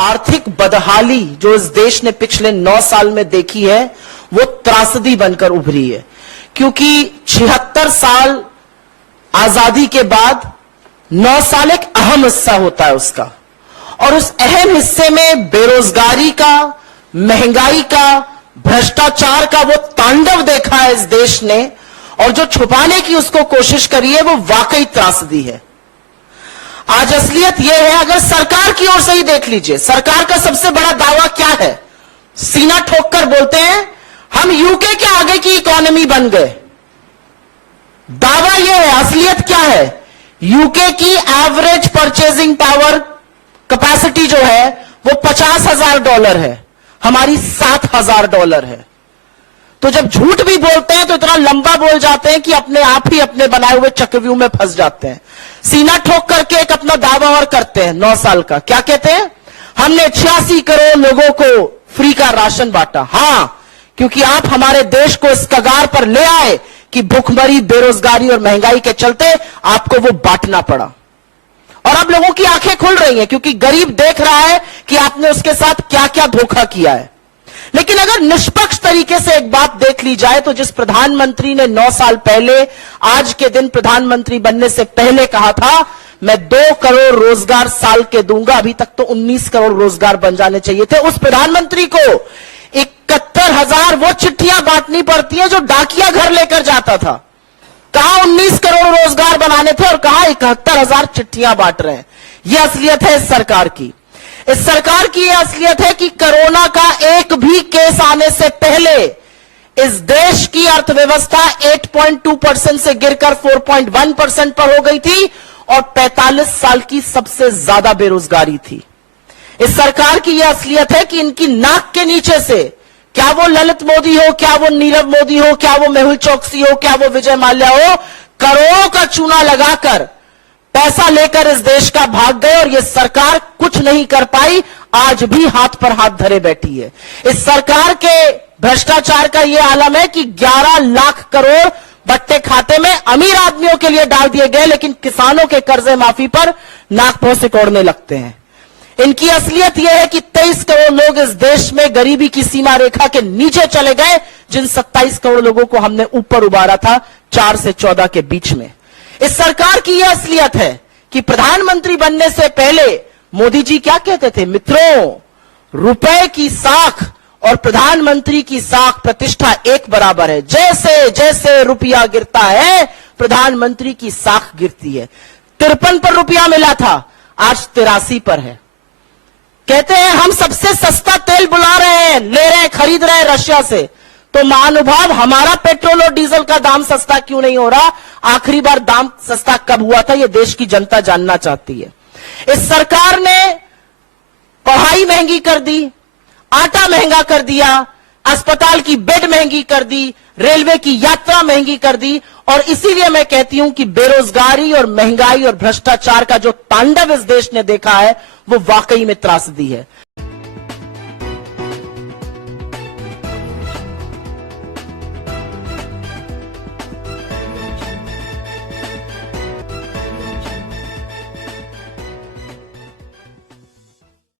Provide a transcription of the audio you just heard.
आर्थिक बदहाली जो इस देश ने पिछले 9 साल में देखी है वो त्रासदी बनकर उभरी है, क्योंकि 76 साल आजादी के बाद 9 साल एक अहम हिस्सा होता है उसका, और उस अहम हिस्से में बेरोजगारी का, महंगाई का, भ्रष्टाचार का वो तांडव देखा है इस देश ने, और जो छुपाने की उसको कोशिश करी है वो वाकई त्रासदी है। आज असलियत यह है, अगर सरकार की ओर से ही देख लीजिए, सरकार का सबसे बड़ा दावा क्या है? सीना ठोक कर बोलते हैं हम यूके के आगे की इकोनॉमी बन गए। दावा यह है, असलियत क्या है? यूके की एवरेज परचेजिंग पावर कैपेसिटी जो है वो $50,000 है, हमारी $7,000 है। तो जब झूठ भी बोलते हैं तो इतना लंबा बोल जाते हैं कि अपने आप ही अपने बनाए हुए चक्रव्यूह में फंस जाते हैं। सीना ठोक करके एक अपना दावा और करते हैं 9 साल का। क्या कहते हैं? हमने 86 करोड़ लोगों को फ्री का राशन बांटा। हां, क्योंकि आप हमारे देश को इस कगार पर ले आए कि भूखमरी, बेरोजगारी और महंगाई के चलते आपको वो बांटना पड़ा। और अब लोगों की आंखें खुल रही हैं, क्योंकि गरीब देख रहा है कि आपने उसके साथ क्या क्या धोखा किया है। लेकिन अगर निष्पक्ष तरीके से एक बात देख ली जाए तो जिस प्रधानमंत्री ने 9 साल पहले आज के दिन प्रधानमंत्री बनने से पहले कहा था मैं 2 करोड़ रोजगार साल के दूंगा, अभी तक तो 19 करोड़ रोजगार बन जाने चाहिए थे, उस प्रधानमंत्री को 71,000 वो चिट्ठियां बांटनी पड़ती है जो डाकिया घर लेकर जाता था। कहां 19 करोड़ रोजगार बनाने थे और कहां 71,000 चिट्ठियां बांट रहे हैं। यह असलियत है इस सरकार की। इस सरकार की यह असलियत है कि कोरोना का एक भी केस आने से पहले इस देश की अर्थव्यवस्था 8.2% से गिरकर 4.1% पर हो गई थी और 45 साल की सबसे ज्यादा बेरोजगारी थी। इस सरकार की यह असलियत है कि इनकी नाक के नीचे से, क्या वो ललित मोदी हो, क्या वो नीरव मोदी हो, क्या वो मेहुल चोकसी हो, क्या वो विजय माल्या हो, करोड़ों का चूना लगाकर पैसा लेकर इस देश का भाग गए और यह सरकार कुछ नहीं कर पाई, आज भी हाथ पर हाथ धरे बैठी है। इस सरकार के भ्रष्टाचार का यह आलम है कि 11 लाख करोड़ बट्टे खाते में अमीर आदमियों के लिए डाल दिए गए, लेकिन किसानों के कर्जे माफी पर नाक भौं सिकोड़ने लगते हैं। इनकी असलियत यह है कि 23 करोड़ लोग इस देश में गरीबी की सीमा रेखा के नीचे चले गए, जिन 27 करोड़ लोगों को हमने ऊपर उबारा था 4 से 14 के बीच में। इस सरकार की यह असलियत है कि प्रधानमंत्री बनने से पहले मोदी जी क्या कहते थे? मित्रों, रुपए की साख और प्रधानमंत्री की साख प्रतिष्ठा एक बराबर है। जैसे जैसे रुपया गिरता है प्रधानमंत्री की साख गिरती है। 53 पर रुपया मिला था, आज 83 पर है। कहते हैं हम सबसे सस्ता तेल बुला रहे हैं, ले रहे हैं, खरीद रहे हैं रशिया से। तो महानुभाव, हमारा पेट्रोल और डीजल का दाम सस्ता क्यों नहीं हो रहा? आखिरी बार दाम सस्ता कब हुआ था, यह देश की जनता जानना चाहती है। इस सरकार ने पढ़ाई महंगी कर दी, आटा महंगा कर दिया, अस्पताल की बेड महंगी कर दी, रेलवे की यात्रा महंगी कर दी, और इसीलिए मैं कहती हूं कि बेरोजगारी और महंगाई और भ्रष्टाचार का जो तांडव इस देश ने देखा है वो वाकई में त्रासदी है।